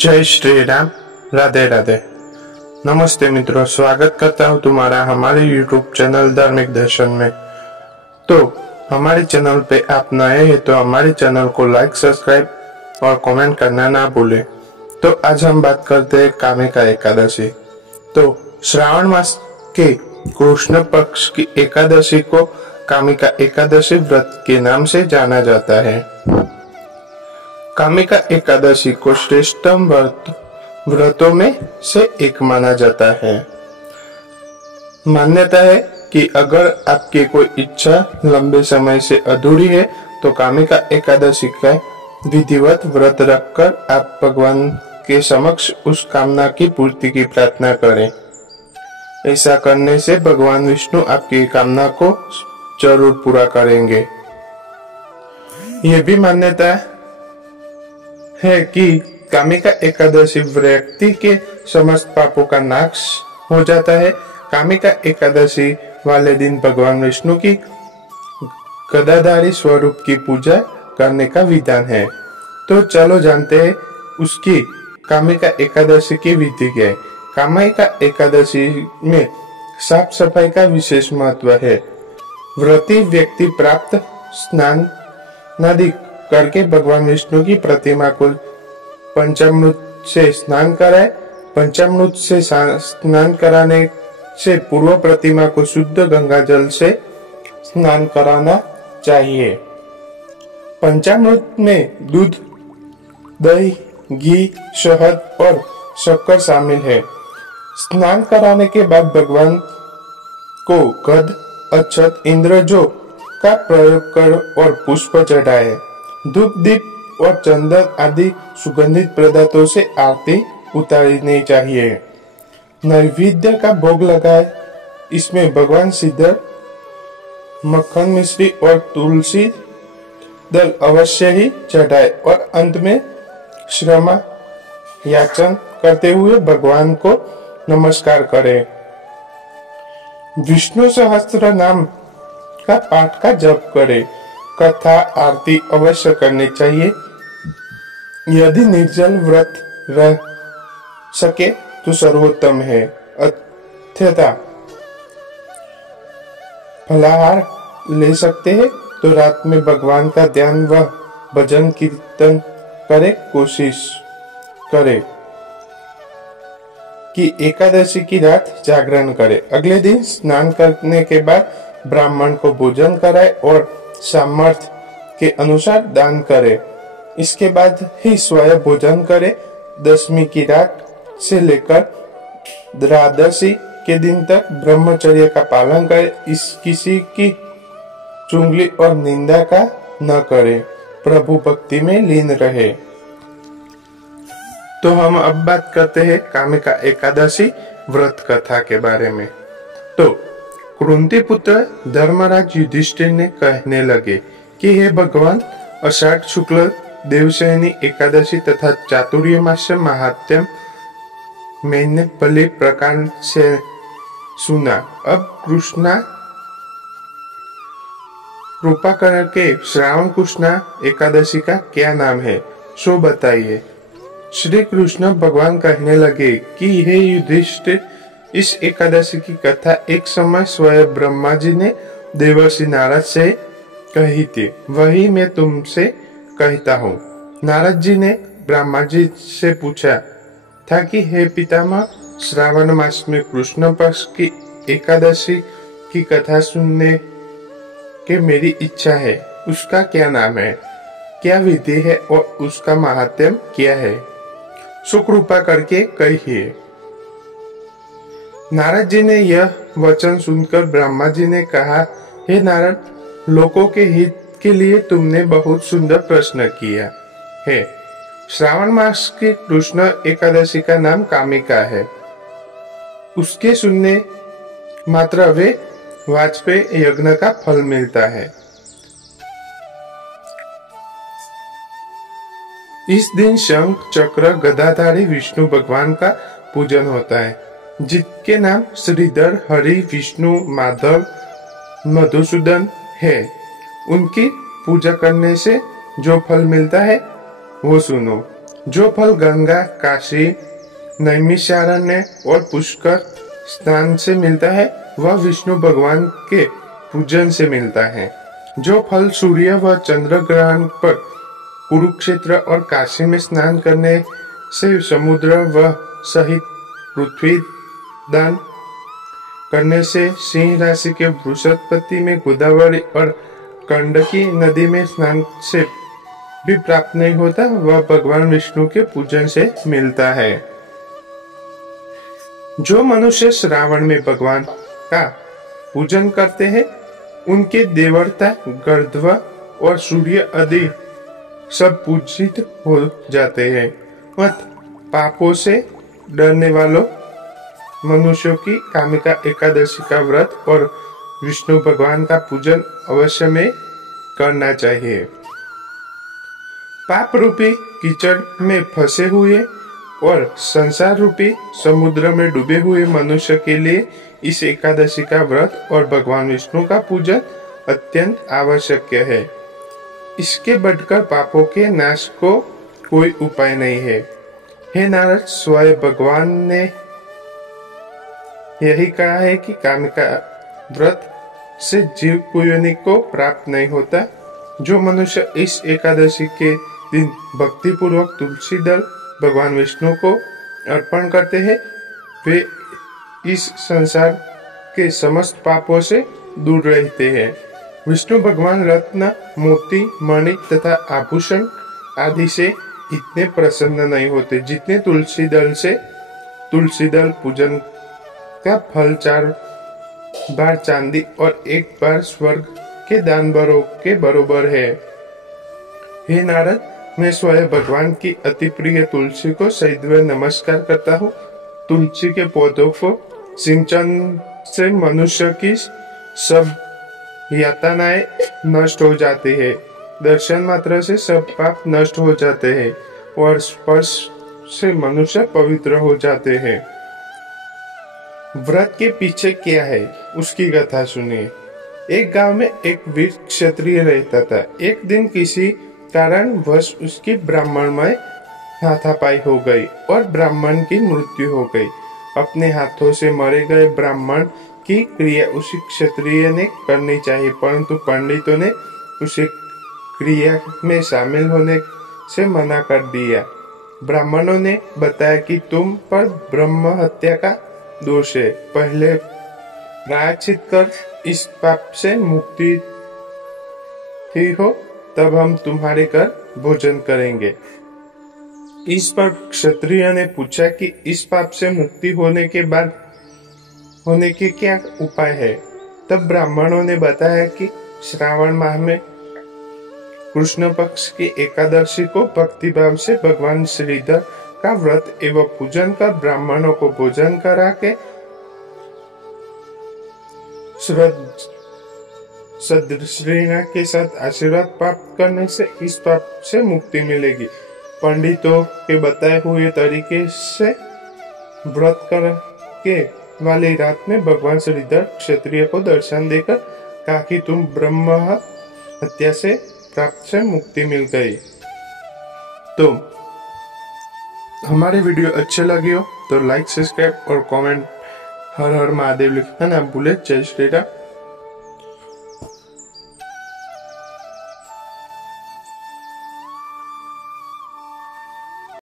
जय श्री राम। राधे राधे। नमस्ते मित्रों, स्वागत करता हूँ तुम्हारा हमारे YouTube चैनल धार्मिक दर्शन में। तो हमारे चैनल पे आप नए हैं तो हमारे चैनल को लाइक, सब्सक्राइब और कमेंट करना ना भूलें। तो आज हम बात करते हैं कामिका एकादशी। तो श्रावण मास के कृष्ण पक्ष की एकादशी को कामिका एकादशी व्रत के नाम से जाना जाता है। कामिका एकादशी को श्रेष्ठतम व्रतों में से एक माना जाता है। मान्यता है कि अगर आपकी कोई इच्छा लंबे समय से अधूरी है तो कामिका एकादशी का विधिवत व्रत रखकर आप भगवान के समक्ष उस कामना की पूर्ति की प्रार्थना करें। ऐसा करने से भगवान विष्णु आपकी कामना को जरूर पूरा करेंगे। यह भी मान्यता है कि कामिका एकादशी व्यक्ति के समस्त पापों का नाश हो जाता है। कामिका एकादशी वाले दिन भगवान विष्णु की गदाधारी स्वरूप की पूजा करने का विधान है। तो चलो जानते हैं उसकी कामिका एकादशी की विधि क्या है। कामिका एकादशी में साफ सफाई का विशेष महत्व है। व्रती व्यक्ति प्राप्त स्नान आदि करके भगवान विष्णु की प्रतिमा को पंचामृत से स्नान कराए। पंचामृत से स्नान कराने से पूर्व प्रतिमा को शुद्ध गंगा जल से स्नान कराना चाहिए। पंचामृत में दूध, दही, घी, शहद और शक्कर शामिल है। स्नान कराने के बाद भगवान को गद, अक्षत, इंद्रजो का प्रयोग कर और पुष्प चढ़ाए। धूप, दीप और चंदन आदि सुगंधित पदार्थों से आरती उतारनी चाहिए। नैवेद्य का भोग लगाए। इसमें भगवान सिद्धर, मक्खन, मिश्री और तुलसी दल अवश्य ही चढ़ाए और अंत में क्षमा याचन करते हुए भगवान को नमस्कार करें। विष्णु सहस्त्र नाम का पाठ का जप करें। कथा आरती अवश्य करनी चाहिए। यदि निर्जल व्रत रह सके तो सर्वोत्तम है। अन्यथा फलाहार ले सकते हैं तो रात में भगवान का ध्यान व भजन कीर्तन करे। कोशिश करे कि एकादशी की रात जागरण करे। अगले दिन स्नान करने के बाद ब्राह्मण को भोजन कराए और सामर्थ्य के अनुसार दान करे। इसके बाद ही स्वयं भोजन करे। दशमी की रात से लेकर द्वादशी के दिन तक ब्रह्मचर्य का पालन करे। किसी की चुगली और निंदा का न करे। प्रभु भक्ति में लीन रहे। तो हम अब बात करते हैं कामिका एकादशी व्रत कथा के बारे में। तो कुंती पुत्र धर्मराज युधिष्ठिर ने कहने लगे कि हे भगवान, आषाढ़ शुक्ल देवशयनी एकादशी तथा चातुर्मास्य महात्म्य मैंने भले प्रकार से सुना। अब कृष्णा कृपा करके श्रावण कृष्णा एकादशी का क्या नाम है सो बताइए। श्री कृष्ण भगवान कहने लगे कि हे युधिष्ठिर, इस एकादशी की कथा एक समय स्वयं ब्रह्मा जी ने देवर्षि नारद से कही थी। वही मैं तुमसे कहता हूँ। नारद जी ने ब्रह्मा जी से पूछा था कि हे पितामह, श्रावण मास में कृष्ण पक्ष की एकादशी की कथा सुनने की मेरी इच्छा है। उसका क्या नाम है, क्या विधि है और उसका महात्म्य क्या है, सो कृपा करके कहिए। नारद जी ने यह वचन सुनकर ब्रह्मा जी ने कहा, हे नारद, लोगों के हित के लिए तुमने बहुत सुंदर प्रश्न किया है। श्रावण मास की कृष्ण एकादशी का नाम कामिका है। उसके सुनने मात्र वे वाजपेय यज्ञ का फल मिलता है। इस दिन शंख, चक्र, गदाधारी विष्णु भगवान का पूजन होता है, जिनके नाम श्रीधर, हरि, विष्णु, माधव, मधुसूदन है। उनकी पूजा करने से जो फल मिलता है वो सुनो। जो फल गंगा, काशी, नैमिषारण्य और पुष्कर स्नान से मिलता है वह विष्णु भगवान के पूजन से मिलता है। जो फल सूर्य व चंद्र ग्रहण पर कुरुक्षेत्र और काशी में स्नान करने से, समुद्र व सहित पृथ्वी दान करने से, सिंह राशि के बृहस्पति में गोदावरी और गंडकी नदी में स्नान से भी प्राप्त नहीं होता, वह भगवान विष्णु के पूजन से मिलता है। जो मनुष्य श्रावण में भगवान का पूजन करते हैं उनके देवता, गंधर्व और सूर्य आदि सब पूजित हो जाते हैं। पापों से डरने वालों मनुष्यों की कामिका एकादशी का व्रत और विष्णु भगवान का पूजन अवश्य में करना चाहिए। पाप रूपी कीचड़ में फंसे हुए और संसार रूपी समुद्र में डूबे हुए मनुष्य के लिए इस एकादशी का व्रत और भगवान विष्णु का पूजन अत्यंत आवश्यक है। इसके बढ़कर पापों के नाश को कोई उपाय नहीं है। हे नारद, स्वयं भगवान ने यही कहा है कि कामिका व्रत से जीव पुण्य को प्राप्त नहीं होता। जो मनुष्य इस एकादशी के दिन भक्ति पूर्वक तुलसी दल भगवान विष्णु को अर्पण करते हैं वे इस संसार के समस्त पापों से दूर रहते हैं। विष्णु भगवान रत्न, मोती, मणि तथा आभूषण आदि से इतने प्रसन्न नहीं होते जितने तुलसी दल पूजन का फल 4 बार चांदी और 1 बार स्वर्ग के दान के बराबर है। हे नारद, मैं स्वयं भगवान की अति प्रिय तुलसी को सदैव नमस्कार करता हूँ। तुलसी के पौधों को सिंचन से मनुष्य की सब यातनाएं नष्ट हो जाती है। दर्शन मात्र से सब पाप नष्ट हो जाते हैं और स्पर्श से मनुष्य पवित्र हो जाते हैं। व्रत के पीछे क्या है उसकी कथा सुनिए। एक गांव में एक वीर क्षत्रिय रहता था। एक दिन किसी कारण वश उसकी ब्राह्मणमय हाथापाई हो गई और ब्राह्मण की मृत्यु हो गई। अपने हाथों से मरे गए ब्राह्मण की क्रिया उसी क्षत्रिय ने करनी चाहिए, परंतु पंडितों ने उसे क्रिया में शामिल होने से मना कर दिया। ब्राह्मणों ने बताया कि तुम पर ब्रह्म हत्या का दोष है, पहले प्रायश्चित कर इस पाप से मुक्ति ही हो, तब हम तुम्हारे घर भोजन करेंगे। इस पर क्षत्रिय ने पूछा कि इस पाप से मुक्ति होने के क्या उपाय है। तब ब्राह्मणों ने बताया कि श्रावण माह में कृष्ण पक्ष की एकादशी को भक्ति भाव से भगवान श्रीधर का व्रत एवं पूजन कर ब्राह्मणों को भोजन करा के सदृष्टिना के साथ आशीर्वाद प्राप्त करने से इस पाप से मुक्ति मिलेगी। पंडितों के बताए हुए तरीके से व्रत करके वाली रात में भगवान श्रीधर क्षत्रिय को दर्शन देकर कहा कि तुम ब्रह्म हत्या से प्राप्त से मुक्ति मिल गई। तो हमारे वीडियो अच्छे लगे हो तो लाइक, सब्सक्राइब और कमेंट हर हर महादेव लिखना ना भूले। जय श्री राम।